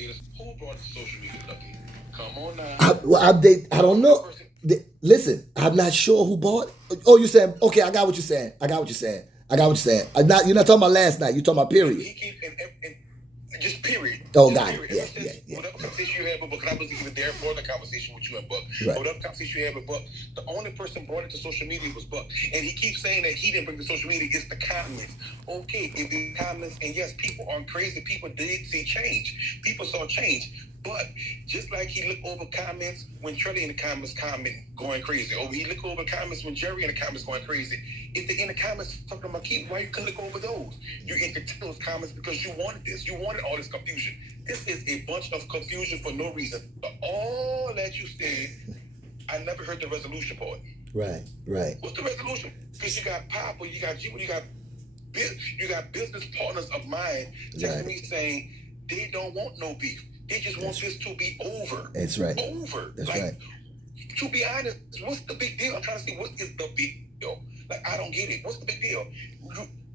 creators. Who brought it to social media, Lucky? Come on now. I don't know. Listen, I'm not sure who bought. Oh, you saying? Okay, I got what you're saying. I got what you're saying. I got what you're saying. You're not talking about last night. You're talking about period. He keeps and just period. Oh, just got period. it. Yeah. Whatever conversation you had with Buck, and I wasn't even there for the conversation with you and Buck. Right. Whatever conversation you had with Buck, the only person brought it to social media was Buck. And he keeps saying that he didn't bring it to social media. It's the comments. Okay, if the comments, and yes, people aren't crazy. People did see change. People saw change. But just like he looked over comments when Trelly in the comments comment going crazy, or he looked over comments when Jerry in the comments going crazy. If they're in the comments talking about Keith, why you couldn't look over those? You entertain those comments because you wanted this. You wanted all this confusion. This is a bunch of confusion for no reason. But all that you said, I never heard the resolution part. Right. What's the resolution? Because you got Papa, you got G, you got business partners of mine texting me saying they don't want no beef. They just want this to be over. That's right. Over. That's right. To be honest, what's the big deal? I'm trying to see what is the big deal. I don't get it. What's the big deal?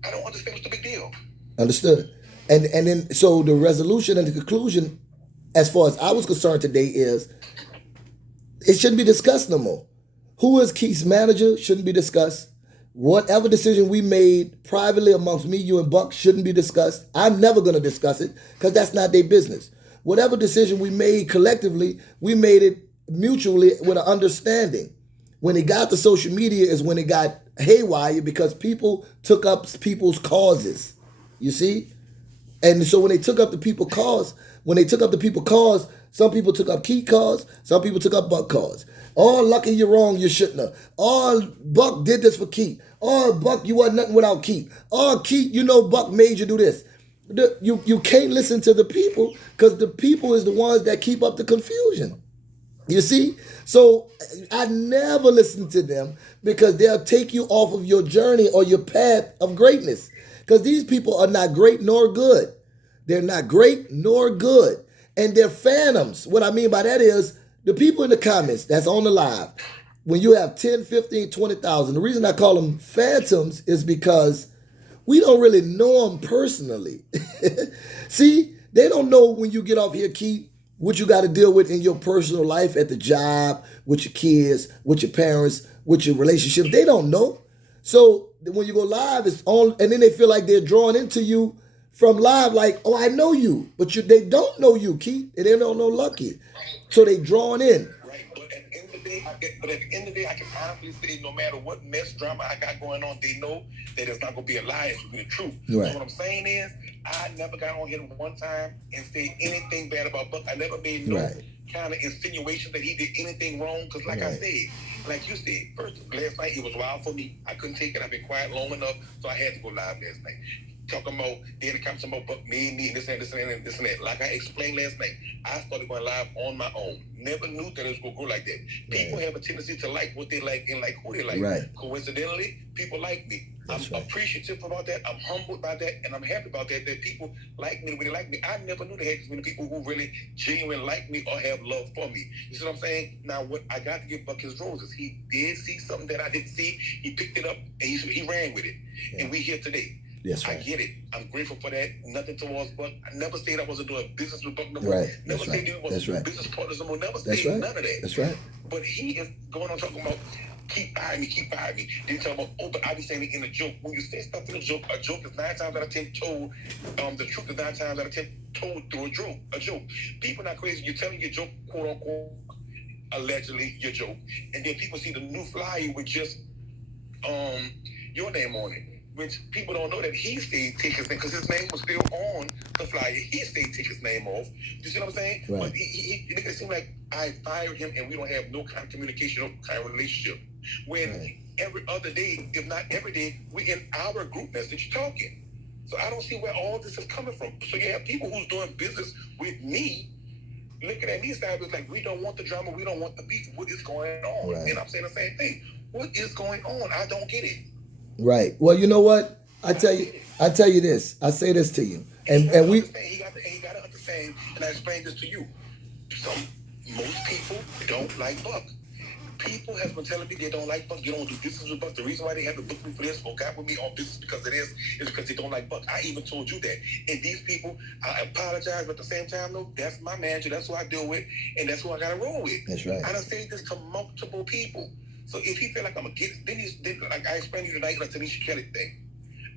I don't understand what's the big deal. Understood. And then so the resolution and the conclusion, as far as I was concerned today, is it shouldn't be discussed no more. Who is Keith's manager shouldn't be discussed. Whatever decision we made privately amongst me, you, and Buck shouldn't be discussed. I'm never going to discuss it because that's not their business. Whatever decision we made collectively, we made it mutually with an understanding. When it got to social media is when it got haywire because people took up people's causes. You see? And so when they took up the people's cause, some people took up Keith cause, some people took up Buck cause. Oh, Lucky, you're wrong, you shouldn't have. Oh, Buck did this for Keith. Oh, Buck, you wasn't nothing without Keith. Oh, Keith, Buck made you do this. You can't listen to the people because the people is the ones that keep up the confusion. You see? So I never listen to them because they'll take you off of your journey or your path of greatness. Because these people are not great nor good. They're not great nor good. And they're phantoms. What I mean by that is the people in the comments that's on the live, when you have 10, 15, 20,000, the reason I call them phantoms is because we don't really know them personally. See, they don't know when you get off here, Keith, what you got to deal with in your personal life, at the job, with your kids, with your parents, with your relationship. They don't know. So when you go live, it's on, and then they feel like they're drawn into you from live, like, oh, I know you. But they don't know you, Keith, and they don't know Lucky. So they drawn in. Right, but at the end of the day, I can honestly say no matter what mess drama I got going on, they know that it's not going to be a lie, it's going to be the truth. Right. So what I'm saying is, I never got on here one time and said anything bad about Buck. I never made no kind of insinuation that he did anything wrong. Because like I said, like you said, first, last night it was wild for me. I couldn't take it. I've been quiet long enough, so I had to go live last night. Talking about, then it comes about Buck made me, and this and that. Like I explained last night, I started going live on my own. Never knew that it was going to go like that. People have a tendency to like what they like and like who they like. Right. Coincidentally, people like me. That's I'm appreciative about that. I'm humbled by that, and I'm happy about that people like me the way they like me. I never knew they had many people who really genuinely like me or have love for me. You see what I'm saying? Now, what I got to give Buck his roses. He did see something that I didn't see. He picked it up, and he ran with it. Yeah. And we here today. Yes, right. I get it. I'm grateful for that. Nothing towards Buck. I never said I wasn't doing business with Buck no more. Right. Never said we wasn't business partners no more. Never said none of that. That's right. But he is going on talking about keep eyeing me. Then talking about, oh, but I be saying it in a joke. When you say stuff in a joke is 9 times out of 10 told. The truth is 9 times out of 10 told through a joke. People not crazy. You're telling your joke, quote unquote, allegedly your joke, and then people see the new flyer with just your name on it. Which people don't know that he said take his name because his name was still on the flyer. He said take his name off. You see what I'm saying? Right. But he make it seem like I fired him and we don't have no kind of communication, no kind of relationship. When every other day, if not every day, we in our group message talking. So I don't see where all this is coming from. So you have people who's doing business with me looking at me sideways like we don't want the drama, we don't want the beef. What is going on? Right. And I'm saying the same thing. What is going on? I don't get it. Right. Well, you know what? I tell you this. I say this to you, and we. He got to understand, and I explained this to you. Most people don't like Buck. People have been telling me they don't like Buck. You don't do business with Buck. The reason why they haven't booked me for this or got with me on business because of this is because they don't like Buck. I even told you that. And these people, I apologize, but at the same time, though, that's my manager. That's who I deal with, and that's who I got to roll with. That's right. I done said this to multiple people. So if he feel like I'm a kid, then like I explained to you tonight, like Tanisha Kelly thing.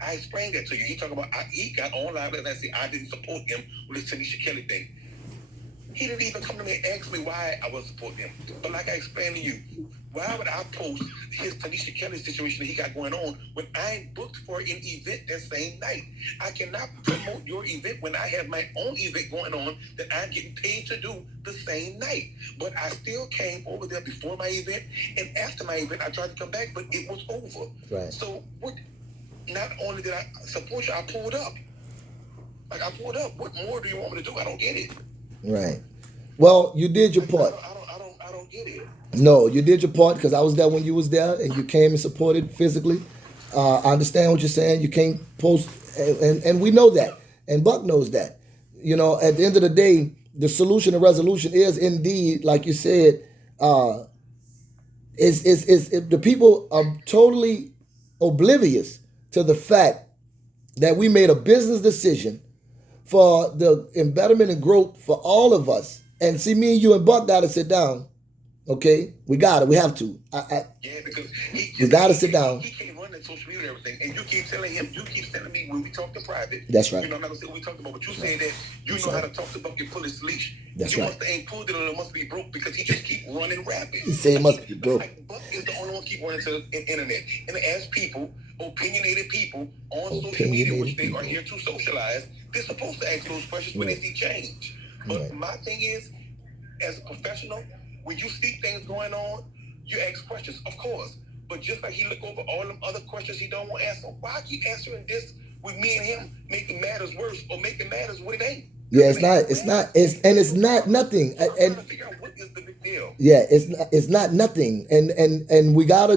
I explained that to you. He talking about he got online and I said I didn't support him with this Tanisha Kelly thing. He didn't even come to me and ask me why I wasn't supporting him. But like I explained to you, why would I post his Tanisha Kelly situation that he got going on when I ain't booked for an event that same night? I cannot promote your event when I have my own event going on that I'm getting paid to do the same night. But I still came over there before my event, and after my event, I tried to come back, but it was over. Right. So what? Not only did I support you, I pulled up. Like I pulled up. What more do you want me to do? I don't get it. Right. Well, you did your part. I don't get it. No, you did your part because I was there when you was there and you came and supported physically. I understand what you're saying. You can't post, and we know that, and Buck knows that. You know, at the end of the day, the solution and resolution is indeed, like you said, is the people are totally oblivious to the fact that we made a business decision for the embetterment and growth for all of us. And see, me and you and Buck got to sit down. Okay, we got it. We have to. Yeah, because we got to sit down. He can't run that social media and everything, and you keep telling me when we talk in private. That's right. You know, I'm not gonna say what we talked about, but you said that you know how to talk to Buck and pull his leash. That's you right. must have ain't pulled it, or it must be broke because he just keep running rapid. He said it must be broke. Like Buck is the only one keep running to the internet, and as people, opinionated people on social media, which they are here to socialize, they're supposed to ask those questions when they see change. But my thing is, as a professional, when you see things going on, you ask questions, of course. But just like he look over all them other questions he don't want to answer, why keep answering this with me and him, making matters worse or making matters what it ain't? Yeah, it's not nothing. I'm trying to figure out what is the big deal. Yeah, it's not nothing. And we gotta